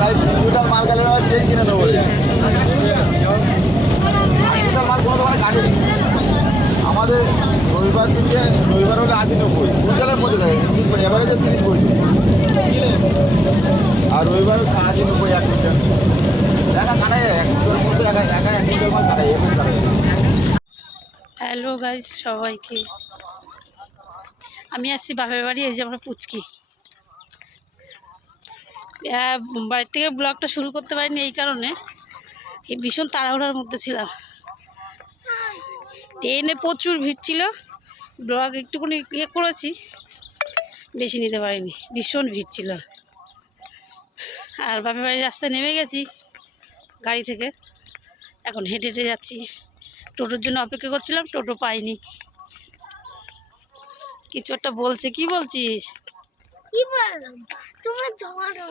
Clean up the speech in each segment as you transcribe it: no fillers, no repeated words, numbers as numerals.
তাই কুইন্টাল মাল গেলে ট্রেন কিনে নেবো কুইন্টাল মাল কোনো দোকানে কাটেনি আমাদের রবিবার দিনকে রবিবার হলে 80-90 কুইন্টালের মধ্যে থাকে এবারে যে 30-35 আর রবিবার 80-90 এক কুইন্টাল দেখা কাটাই এক কুইন্টালের মধ্যে একা এক কুইন্টাল মাল কাটাই এখন কাটাই। হ্যালো গাইস সবাইকে, আমি আসছি বাপের বাড়ি। এই যে আমরা পুচকি বাড়ির থেকে ব্লগটা শুরু করতে পারিনি এই কারণে, এই ভীষণ তাড়াহুড়ার মধ্যে ছিলাম। ট্রেনে প্রচুর ভিড় ছিল, ব্লগ একটুখানি করেছি, বেশি নিতে পারিনি, ভীষণ ভিড় ছিল। আর বাপের বাড়ির রাস্তায় নেমে গেছি গাড়ি থেকে, এখন হেঁটে হেঁটে যাচ্ছি। টোটোর জন্য অপেক্ষা করছিলাম, টোটো পাইনি। কিছু একটা বলছে, কি বলছিস? কি বললাম তুমি ধরো।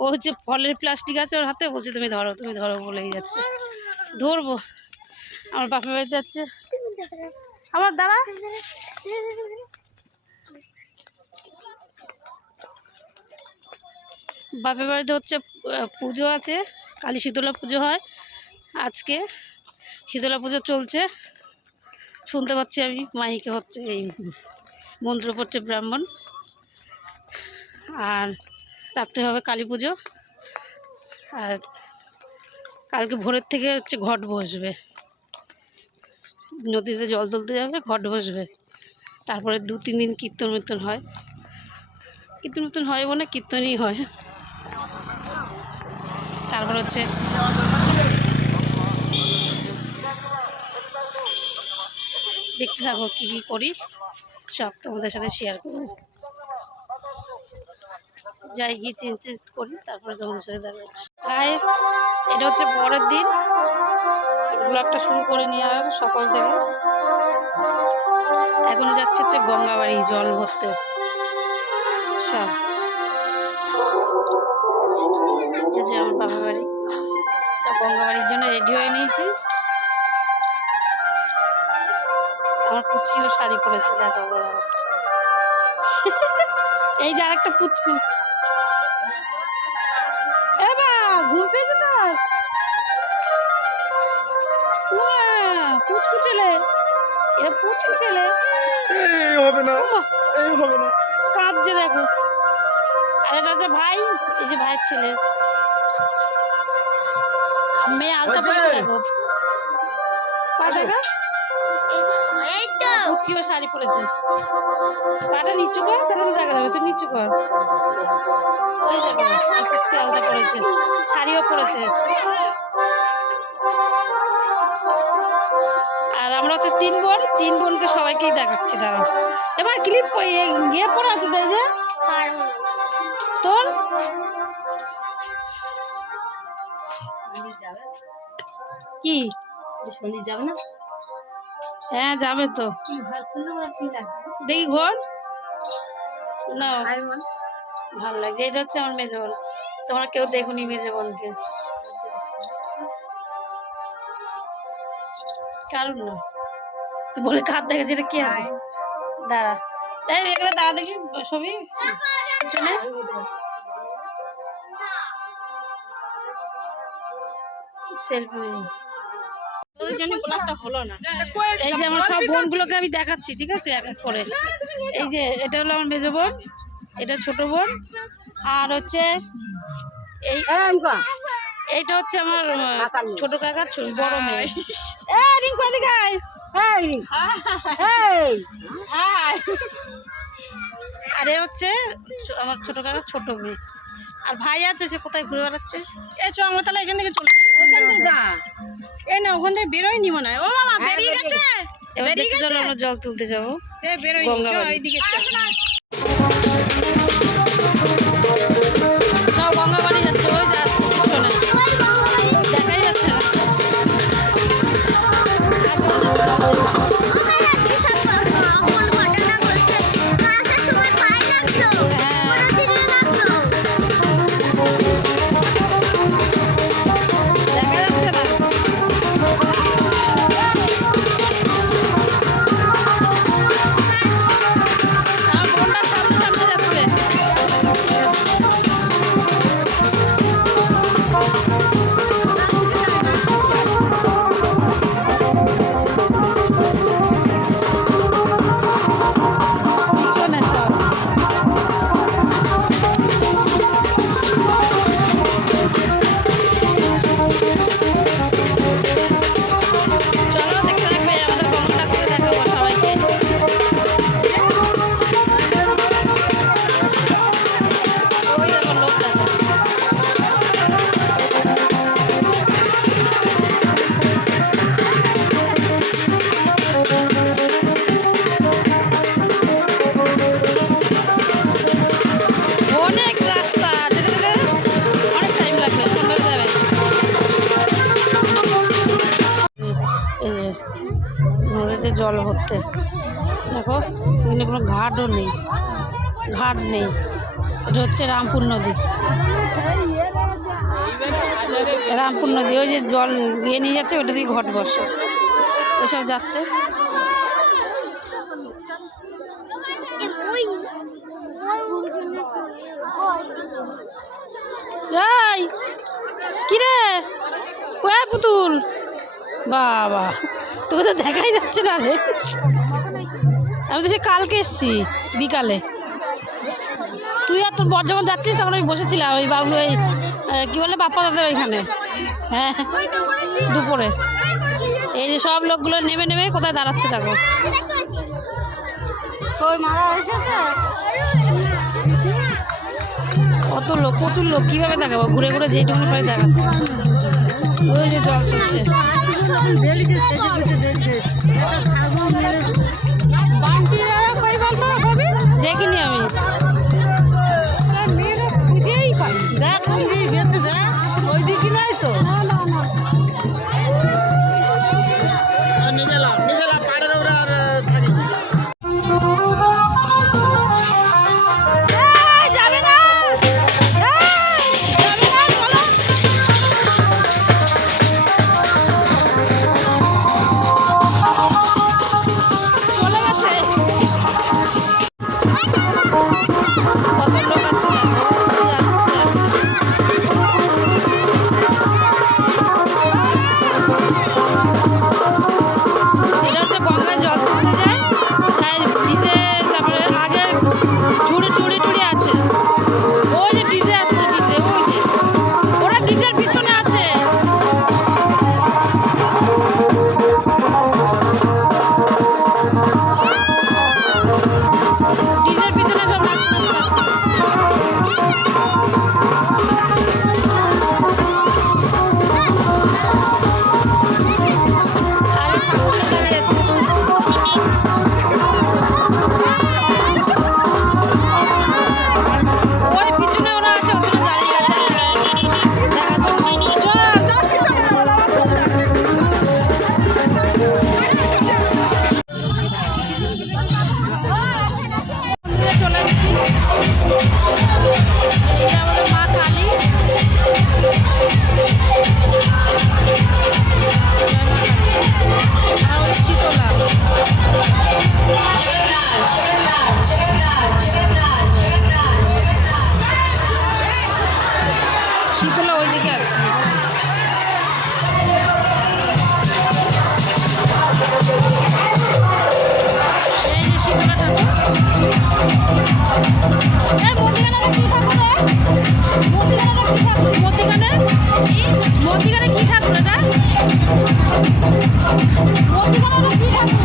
ও হচ্ছে ফলের প্লাস্টিক আছে ওর হাতে, বলছে তুমি ধরো তুমি ধরো বলেই যাচ্ছে। ধরবো, আমার বাপের বাড়িতে যাচ্ছে। আমার দাঁড়া, বাপের বাড়িতে হচ্ছে পুজো আছে, কালী শীতলা পুজো হয় আজকে। শীতলা পুজো চলছে, শুনতে পাচ্ছি আমি মাইকে হচ্ছে, এই মন্ত্র পড়ছে ব্রাহ্মণ। আর রাত্রে হবে কালী পুজো, আর কালকে ভোরের থেকে হচ্ছে ঘট বসবে, নদীতে জল তুলতে যাবে, ঘট বসবে। তারপরে 2-3 দিন কীর্তন মীর্তন হয়, কীর্তন মীর্তন হয় মানে কীর্তনই হয়। তারপর হচ্ছে দেখতে থাকো কী কী করি, সব তোমাদের সাথে শেয়ার করবো। যাই গিয়ে চেঞ্জ করি, তারপরে তোমাদের সাথে দেখা যাচ্ছে। হাই, এটা হচ্ছে পরের দিন, ব্লগটা শুরু করে নিয়ে আর সকাল থেকে। এখন যাচ্ছে হচ্ছে গঙ্গাবাড়ি জল ভরতে। সব যে আমার বাবার বাড়ি, সব গঙ্গাবাড়ির জন্য রেডি হয়ে নিয়েছি। আমার পুচকিও শাড়ি পরেছে, দেখাবো। এই যে আরেকটা পুচকু, ঘুম পেয়েছে তোর? পুচকু ছেলে, এটা পুচকু ছেলে। হবে না, হবে না, কাঁদছে দেখো। আর এটা হচ্ছে ভাই, এই যে ভাইয়ের ছেলে। মেয়ে আলতা পরেছে দেখো, পা দেখা। পুচকিও শাড়ি পরেছে, পাটা নিচু কর, তাহলে তো দেখা যাবে। তুই নিচু কর। ওই দেখো আজকে আলতা পরেছে, শাড়িও পরেছে। আর আমরা হচ্ছে 3 বোন, 3 বোনকে সবাইকেই দেখাচ্ছি। দাঁড়াও, এবার ক্লিপ ইয়ে পরে আছে তো, এই যে তোর কি সন্ধি যাবে না? হ্যাঁ যাবে তো, দেখি ঘর না, ভালো লাগছে। এটা হচ্ছে আমার মেজো বোন, তোমরা কেউ দেখুনি মেজো বোনকে, কারণ না বলে কাঁদ দেখেছে। এটা কি আছে? দাঁড়া, তাই এগুলো দাঁড়া দেখি ছবি পিছনে। সেলফি হলো না। এই যে আমার সব বোনগুলোকে আমি দেখাচ্ছি, ঠিক আছে, এক এক করে। এই যে এটা হলো আমার মেজো বোন, এটা ছোট বোন, আর হচ্ছে এই এইটা হচ্ছে আমার ছোট কাকার বড় মেয়ে। রিঙ্কু এদিকে আয়। আর এ হচ্ছে আমার ছোট কাকার ছোট মেয়ে। আর ভাই আছে, সে কোথায় ঘুরে বেড়াচ্ছে। চ আমরা তাহলে এখান থেকে চলে যাই, ওখান থেকে যা। এই না, ওখান থেকে বেরোই নি মনে হয়। ও মামা বেরিয়ে গেছে, এবার দেখতে চলো, আমরা জল তুলতে যাবো। বেরোই নি, চ এইদিকে চ। সব গঙ্গাবাড়ি যাচ্ছে, ওই যাচ্ছে পিছনে, দেখাই যাচ্ছে না। দেখা যাচ্ছে না। আমার বোনটা জল ভরতে। দেখো এখানে কোনো ঘাটও নেই, ঘাট নেই। এটা হচ্ছে রামপুর নদী, রামপুর নদী। ওই যে জল দিয়ে নিয়ে যাচ্ছে, ওটা দিয়ে ঘট বসে, ওইসব যাচ্ছে। এই কিরে কোয়া পুতুল, বাবা তোকে তো দেখাই যাচ্ছে না রে। আমি তো সে কালকে এসছি বিকালে, তুই আর তোর বর যখন যাচ্ছিস তখন আমি বসেছিলাম ওই বাবলু ওই কী বলে বাপ্পা দাদের ওইখানে। হ্যাঁ দুপুরে এই যে সব লোকগুলো নেমে নেমে কোথায় দাঁড়াচ্ছে দেখো। ওই মারা কত লোক, প্রচুর লোক, কীভাবে দেখাবো, ঘুরে ঘুরে যেইটুকুনি পাই দেখাচ্ছে। ওই যে জল তুলছে, দেখিনি আমি। দেখ ওই দিকে নাই তো। শীতলা ওইদিকে আছে। এই যে শীতলা ঠাকুর। মধ্যিখানে কি ঠাকুর এটা? মধ্যিখানে কি ঠাকুর?